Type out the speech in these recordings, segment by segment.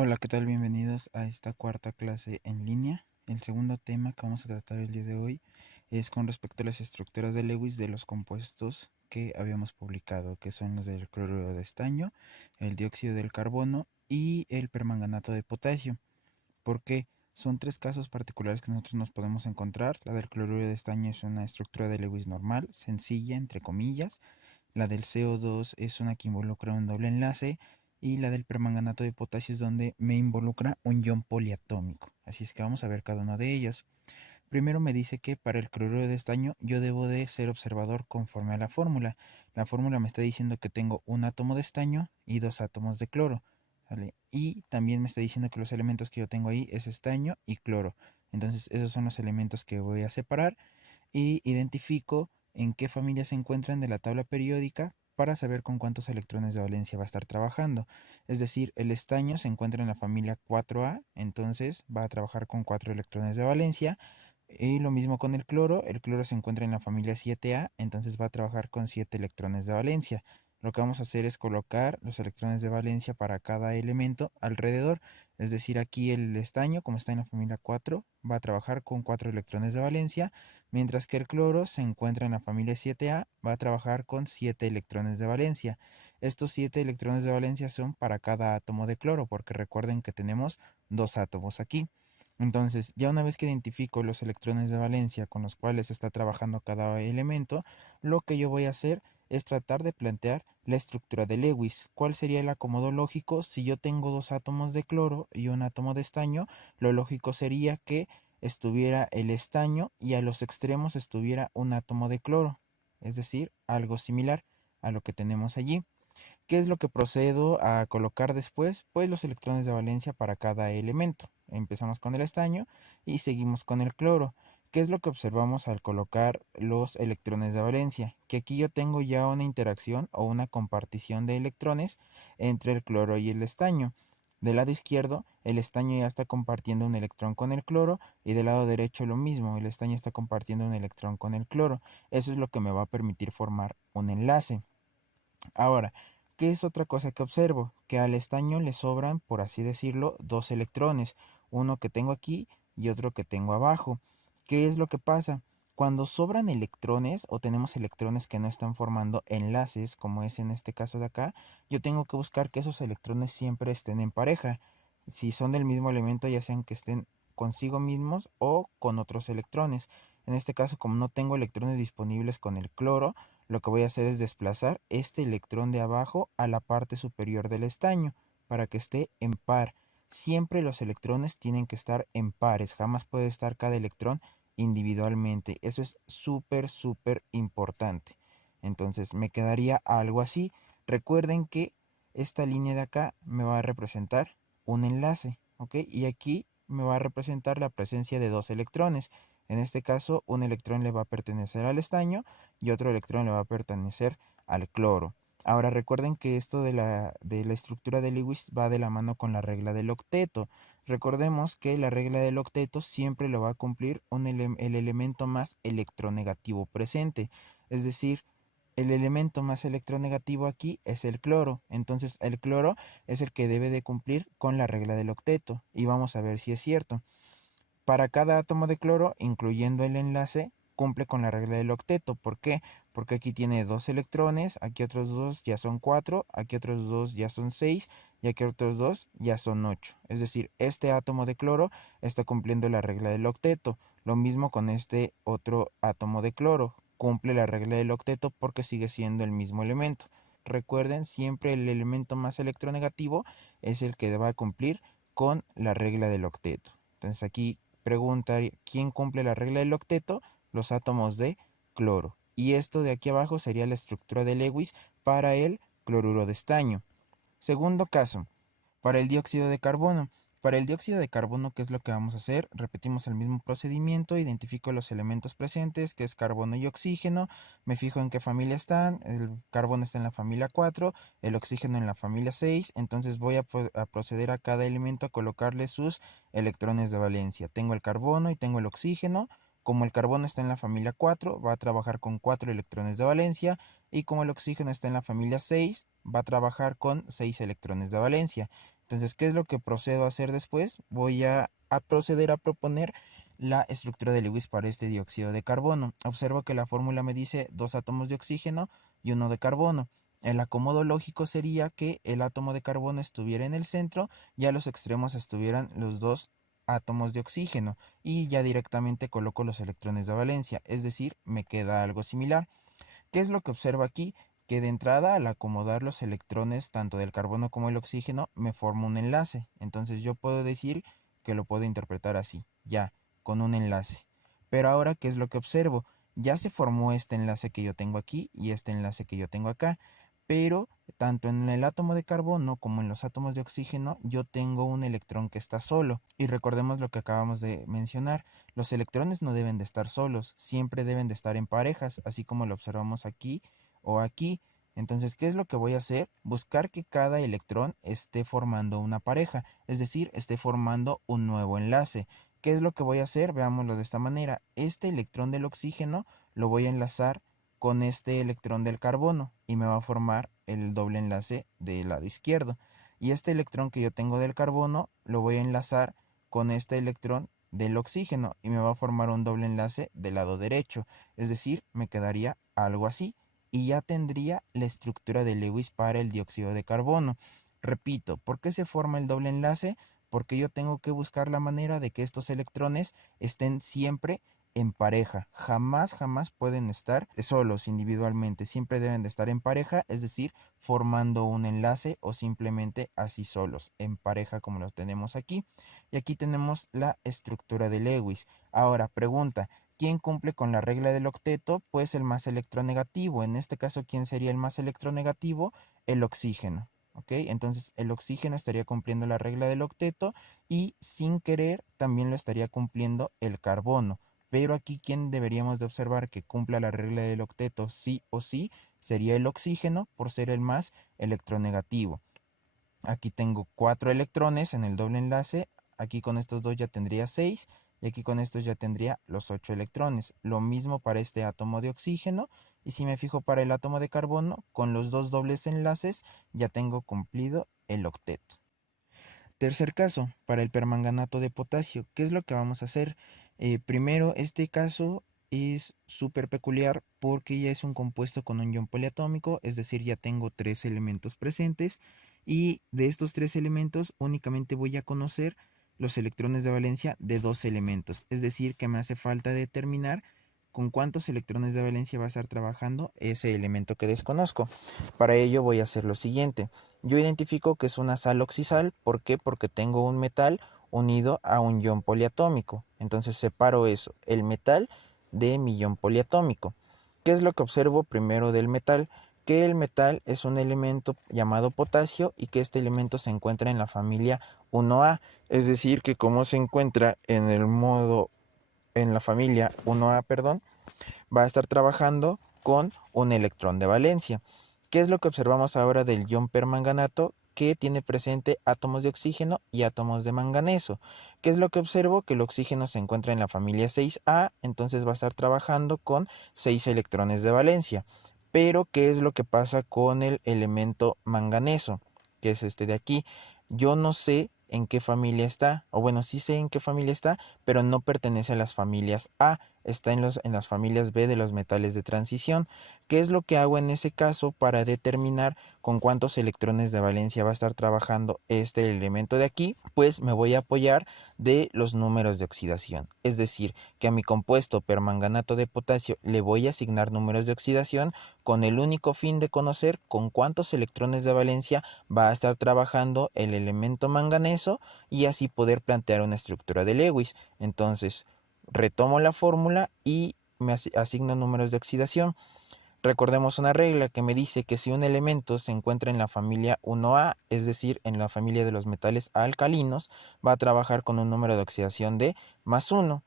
Hola, ¿qué tal? Bienvenidos a esta cuarta clase en línea. El segundo tema que vamos a tratar el día de hoy es con respecto a las estructuras de Lewis de los compuestos que habíamos publicado, que son los del cloruro de estaño, el dióxido del carbono y el permanganato de potasio. Porque son tres casos particulares que nosotros nos podemos encontrar. La del cloruro de estaño es una estructura de Lewis normal, sencilla, entre comillas. La del CO2 es una que involucra un doble enlace y la del permanganato de potasio es donde me involucra un ion poliatómico. Así es que vamos a ver cada uno de ellos. Primero me dice que para el cloruro de estaño yo debo de ser observador conforme a la fórmula. La fórmula me está diciendo que tengo un átomo de estaño y dos átomos de cloro. ¿Vale? Y también me está diciendo que los elementos que yo tengo ahí es estaño y cloro. Entonces esos son los elementos que voy a separar y identifico en qué familia se encuentran de la tabla periódica para saber con cuántos electrones de valencia va a estar trabajando. Es decir, el estaño se encuentra en la familia 4A, entonces va a trabajar con 4 electrones de valencia. Y lo mismo con el cloro se encuentra en la familia 7A, entonces va a trabajar con 7 electrones de valencia. Lo que vamos a hacer es colocar los electrones de valencia para cada elemento alrededor. Es decir, aquí el estaño, como está en la familia 4, va a trabajar con 4 electrones de valencia, mientras que el cloro se encuentra en la familia 7A, va a trabajar con 7 electrones de valencia. Estos 7 electrones de valencia son para cada átomo de cloro, porque recuerden que tenemos dos átomos aquí. Entonces, ya una vez que identifico los electrones de valencia con los cuales está trabajando cada elemento, lo que yo voy a hacer es tratar de plantear la estructura de Lewis. ¿Cuál sería el acomodo lógico? Si yo tengo dos átomos de cloro y un átomo de estaño, lo lógico sería que estuviera el estaño y a los extremos estuviera un átomo de cloro, es decir, algo similar a lo que tenemos allí. ¿Qué es lo que procedo a colocar después? Pues los electrones de valencia para cada elemento. Empezamos con el estaño y seguimos con el cloro. ¿Qué es lo que observamos al colocar los electrones de valencia? Que aquí yo tengo ya una interacción o una compartición de electrones entre el cloro y el estaño. Del lado izquierdo, el estaño ya está compartiendo un electrón con el cloro y del lado derecho lo mismo, el estaño está compartiendo un electrón con el cloro. Eso es lo que me va a permitir formar un enlace. Ahora, ¿qué es otra cosa que observo? Que al estaño le sobran, por así decirlo, dos electrones, uno que tengo aquí y otro que tengo abajo. ¿Qué es lo que pasa? Cuando sobran electrones o tenemos electrones que no están formando enlaces, como es en este caso de acá, yo tengo que buscar que esos electrones siempre estén en pareja. Si son del mismo elemento, ya sean que estén consigo mismos o con otros electrones. En este caso, como no tengo electrones disponibles con el cloro, lo que voy a hacer es desplazar este electrón de abajo a la parte superior del estaño para que esté en par. Siempre los electrones tienen que estar en pares, jamás puede estar cada electrón individualmente. Eso es súper importante. Entonces me quedaría algo así. Recuerden que esta línea de acá me va a representar un enlace, ¿ok? Y aquí me va a representar la presencia de dos electrones. En este caso, un electrón le va a pertenecer al estaño y otro electrón le va a pertenecer al cloro. Ahora recuerden que esto de la estructura de Lewis va de la mano con la regla del octeto. Recordemos que la regla del octeto siempre lo va a cumplir el elemento más electronegativo presente. Es decir, el elemento más electronegativo aquí es el cloro. Entonces el cloro es el que debe de cumplir con la regla del octeto. Y vamos a ver si es cierto. Para cada átomo de cloro, incluyendo el enlace, cumple con la regla del octeto. ¿Por qué? Porque aquí tiene dos electrones, aquí otros dos ya son cuatro, aquí otros dos ya son seis y aquí otros dos ya son ocho. Es decir, este átomo de cloro está cumpliendo la regla del octeto. Lo mismo con este otro átomo de cloro. Cumple la regla del octeto porque sigue siendo el mismo elemento. Recuerden, siempre el elemento más electronegativo es el que va a cumplir con la regla del octeto. Entonces aquí pregunta, ¿quién cumple la regla del octeto? Los átomos de cloro. Y esto de aquí abajo sería la estructura de Lewis para el cloruro de estaño. Segundo caso, para el dióxido de carbono. Para el dióxido de carbono, ¿qué es lo que vamos a hacer? Repetimos el mismo procedimiento, identifico los elementos presentes, que es carbono y oxígeno, me fijo en qué familia están, el carbono está en la familia 4, el oxígeno en la familia 6, entonces voy a proceder a cada elemento a colocarle sus electrones de valencia. Tengo el carbono y tengo el oxígeno. Como el carbono está en la familia 4, va a trabajar con 4 electrones de valencia, y como el oxígeno está en la familia 6, va a trabajar con 6 electrones de valencia. Entonces, ¿qué es lo que procedo a hacer después? Voy a proceder a proponer la estructura de Lewis para este dióxido de carbono. Observo que la fórmula me dice 2 átomos de oxígeno y 1 de carbono. El acomodo lógico sería que el átomo de carbono estuviera en el centro y a los extremos estuvieran los 2 átomos de oxígeno, y ya directamente coloco los electrones de valencia, es decir, me queda algo similar. ¿Qué es lo que observo aquí? Que de entrada, al acomodar los electrones tanto del carbono como el oxígeno, me forma un enlace. Entonces yo puedo decir que lo puedo interpretar así, ya, con un enlace. Pero ahora, ¿qué es lo que observo? Ya se formó este enlace que yo tengo aquí y este enlace que yo tengo acá, pero tanto en el átomo de carbono como en los átomos de oxígeno yo tengo un electrón que está solo. Y recordemos lo que acabamos de mencionar, los electrones no deben de estar solos, siempre deben de estar en parejas, así como lo observamos aquí o aquí. Entonces, ¿qué es lo que voy a hacer? Buscar que cada electrón esté formando una pareja, es decir, esté formando un nuevo enlace. ¿Qué es lo que voy a hacer? Veámoslo de esta manera. Este electrón del oxígeno lo voy a enlazar con este electrón del carbono y me va a formar el doble enlace del lado izquierdo. Y este electrón que yo tengo del carbono lo voy a enlazar con este electrón del oxígeno y me va a formar un doble enlace del lado derecho. Es decir, me quedaría algo así y ya tendría la estructura de Lewis para el dióxido de carbono. Repito, ¿por qué se forma el doble enlace? Porque yo tengo que buscar la manera de que estos electrones estén siempre en pareja. Jamás, jamás pueden estar solos individualmente. Siempre deben de estar en pareja, es decir, formando un enlace o simplemente así solos, en pareja como los tenemos aquí. Y aquí tenemos la estructura de Lewis. Ahora, pregunta, ¿quién cumple con la regla del octeto? Pues el más electronegativo. En este caso, ¿quién sería el más electronegativo? El oxígeno. ¿Ok? Entonces el oxígeno estaría cumpliendo la regla del octeto y sin querer también lo estaría cumpliendo el carbono. Pero aquí, ¿quién deberíamos de observar que cumpla la regla del octeto sí o sí? Sería el oxígeno por ser el más electronegativo. Aquí tengo 4 electrones en el doble enlace. Aquí con estos dos ya tendría 6 y aquí con estos ya tendría los 8 electrones. Lo mismo para este átomo de oxígeno. Y si me fijo para el átomo de carbono, con los dos dobles enlaces ya tengo cumplido el octeto. Tercer caso, para el permanganato de potasio. ¿Qué es lo que vamos a hacer? Primero, este caso es súper peculiar porque ya es un compuesto con un ion poliatómico, es decir, ya tengo 3 elementos presentes y de estos 3 elementos únicamente voy a conocer los electrones de valencia de 2 elementos, es decir, que me hace falta determinar con cuántos electrones de valencia va a estar trabajando ese elemento que desconozco. Para ello voy a hacer lo siguiente. Yo identifico que es una sal oxisal. ¿Por qué? Porque tengo un metal unido a un ion poliatómico. Entonces separo eso, el metal de mi ion poliatómico. ¿Qué es lo que observo primero del metal? Que el metal es un elemento llamado potasio y que este elemento se encuentra en la familia 1A. Es decir, que como se encuentra en el modo, en la familia 1A, perdón, va a estar trabajando con un electrón de valencia. ¿Qué es lo que observamos ahora del ion permanganato? Que tiene presente átomos de oxígeno y átomos de manganeso. ¿Qué es lo que observo? Que el oxígeno se encuentra en la familia 6A, entonces va a estar trabajando con 6 electrones de valencia. Pero, ¿qué es lo que pasa con el elemento manganeso? Que es este de aquí. Yo no sé en qué familia está, o bueno, sí sé en qué familia está, pero no pertenece a las familias A, está en las familias B de los metales de transición. ¿Qué es lo que hago en ese caso para determinar con cuántos electrones de valencia va a estar trabajando este elemento de aquí? Pues me voy a apoyar de los números de oxidación. Es decir, que a mi compuesto permanganato de potasio le voy a asignar números de oxidación con el único fin de conocer con cuántos electrones de valencia va a estar trabajando el elemento manganeso y así poder plantear una estructura de Lewis. Entonces, retomo la fórmula y me asigno números de oxidación. Recordemos una regla que me dice que si un elemento se encuentra en la familia 1A, es decir, en la familia de los metales alcalinos, va a trabajar con un número de oxidación de +1.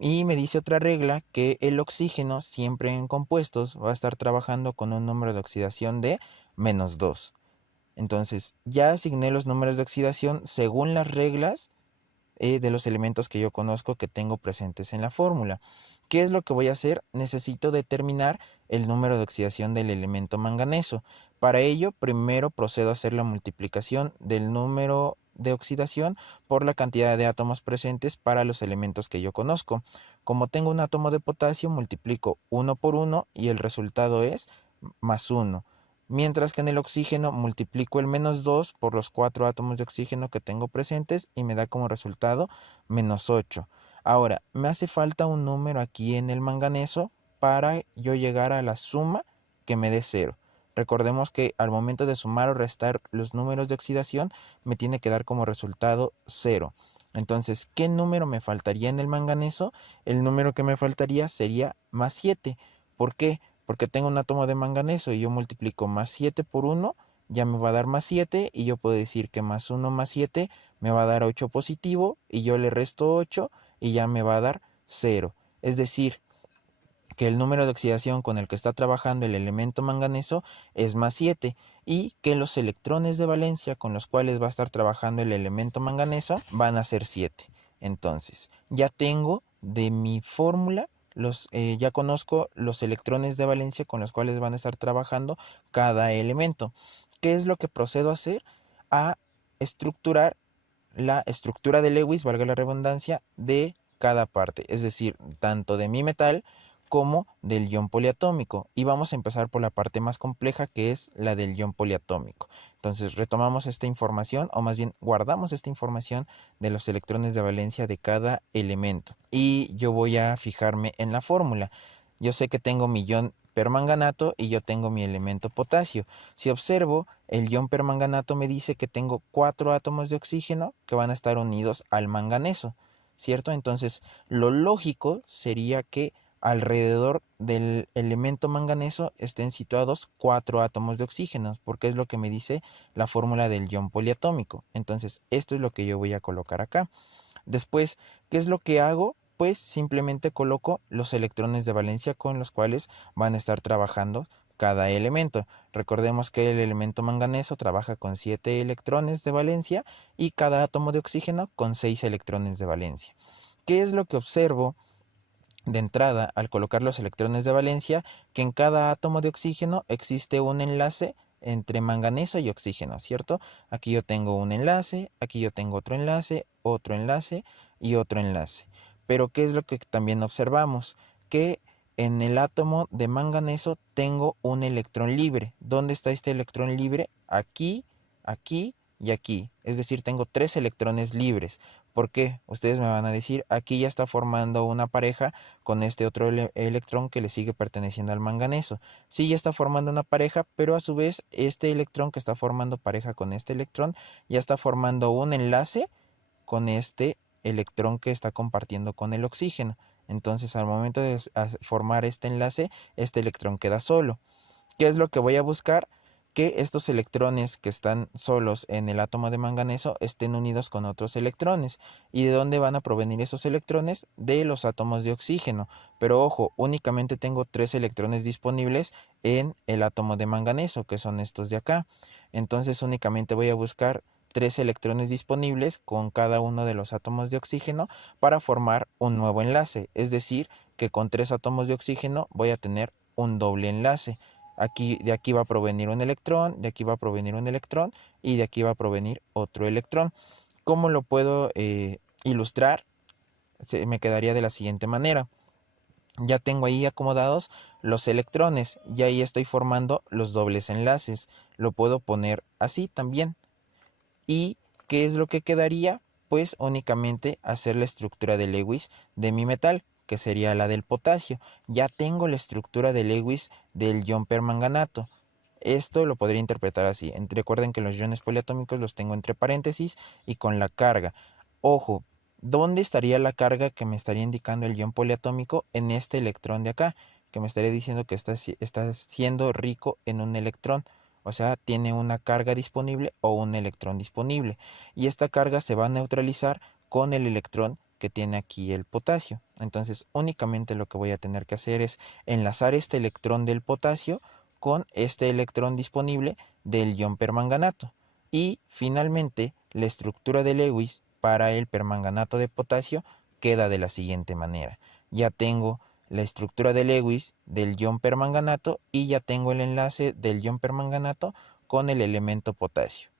Y me dice otra regla que el oxígeno, siempre en compuestos, va a estar trabajando con un número de oxidación de -2. Entonces, ya asigné los números de oxidación según las reglas de los elementos que yo conozco que tengo presentes en la fórmula. ¿Qué es lo que voy a hacer? Necesito determinar el número de oxidación del elemento manganeso. Para ello, primero procedo a hacer la multiplicación del número de oxidación por la cantidad de átomos presentes para los elementos que yo conozco. Como tengo un átomo de potasio, multiplico 1 por 1 y el resultado es más 1. Mientras que en el oxígeno multiplico el menos 2 por los 4 átomos de oxígeno que tengo presentes y me da como resultado menos 8. Ahora, me hace falta un número aquí en el manganeso para yo llegar a la suma que me dé 0. Recordemos que al momento de sumar o restar los números de oxidación, me tiene que dar como resultado 0. Entonces, ¿qué número me faltaría en el manganeso? El número que me faltaría sería más 7. ¿Por qué? Porque tengo un átomo de manganeso y yo multiplico más 7 por 1, ya me va a dar más 7 y yo puedo decir que más 1 más 7 me va a dar 8 positivo y yo le resto 8 y ya me va a dar 0. Es decir, que el número de oxidación con el que está trabajando el elemento manganeso es más 7 y que los electrones de valencia con los cuales va a estar trabajando el elemento manganeso van a ser 7. Entonces, ya tengo de mi fórmula, ya conozco los electrones de valencia con los cuales van a estar trabajando cada elemento. ¿Qué es lo que procedo a hacer? A estructurar la estructura de Lewis, valga la redundancia, de cada parte, es decir, tanto de mi metal como del ion poliatómico. Y vamos a empezar por la parte más compleja, que es la del ion poliatómico. Entonces retomamos esta información, o más bien guardamos esta información de los electrones de valencia de cada elemento. Y yo voy a fijarme en la fórmula. Yo sé que tengo mi ion permanganato y yo tengo mi elemento potasio. Si observo, el ion permanganato me dice que tengo 4 átomos de oxígeno que van a estar unidos al manganeso, ¿cierto? Entonces, lo lógico sería que alrededor del elemento manganeso estén situados 4 átomos de oxígeno, porque es lo que me dice la fórmula del ion poliatómico. Entonces, esto es lo que yo voy a colocar acá. Después, ¿qué es lo que hago? Pues simplemente coloco los electrones de valencia con los cuales van a estar trabajando cada elemento. Recordemos que el elemento manganeso trabaja con 7 electrones de valencia y cada átomo de oxígeno con 6 electrones de valencia. ¿Qué es lo que observo de entrada al colocar los electrones de valencia? Que en cada átomo de oxígeno existe un enlace entre manganeso y oxígeno, ¿cierto? Aquí yo tengo un enlace, aquí yo tengo otro enlace y otro enlace. Pero ¿qué es lo que también observamos? Que en el átomo de manganeso tengo un electrón libre. ¿Dónde está este electrón libre? Aquí, aquí y aquí. Es decir, tengo 3 electrones libres. ¿Por qué? Ustedes me van a decir, aquí ya está formando una pareja con este otro electrón que le sigue perteneciendo al manganeso. Sí, ya está formando una pareja, pero a su vez este electrón que está formando pareja con este electrón ya está formando un enlace con este electrón que está compartiendo con el oxígeno. Entonces, al momento de formar este enlace, este electrón queda solo. ¿Qué es lo que voy a buscar? Que estos electrones que están solos en el átomo de manganeso estén unidos con otros electrones. ¿Y de dónde van a provenir esos electrones? De los átomos de oxígeno. Pero ojo, únicamente tengo 3 electrones disponibles en el átomo de manganeso, que son estos de acá. Entonces únicamente voy a buscar 3 electrones disponibles con cada uno de los átomos de oxígeno para formar un nuevo enlace. Es decir, que con 3 átomos de oxígeno voy a tener un doble enlace. Aquí, de aquí va a provenir un electrón, de aquí va a provenir un electrón y de aquí va a provenir otro electrón. ¿Cómo lo puedo ilustrar? Me quedaría de la siguiente manera. Ya tengo ahí acomodados los electrones y ahí estoy formando los dobles enlaces. Lo puedo poner así también. ¿Y qué es lo que quedaría? Pues únicamente hacer la estructura de Lewis de mi metal, que sería la del potasio. Ya tengo la estructura de Lewis del ion permanganato. Esto lo podría interpretar así. Recuerden que los iones poliatómicos los tengo entre paréntesis y con la carga. Ojo, ¿dónde estaría la carga que me estaría indicando el ion poliatómico? En este electrón de acá, que me estaría diciendo que está siendo rico en un electrón. O sea, tiene una carga disponible o un electrón disponible. Y esta carga se va a neutralizar con el electrón que tiene aquí el potasio. Entonces, únicamente lo que voy a tener que hacer es enlazar este electrón del potasio con este electrón disponible del ion permanganato. Y finalmente, la estructura de Lewis para el permanganato de potasio queda de la siguiente manera. Ya tengo la estructura de Lewis del ion permanganato y ya tengo el enlace del ion permanganato con el elemento potasio.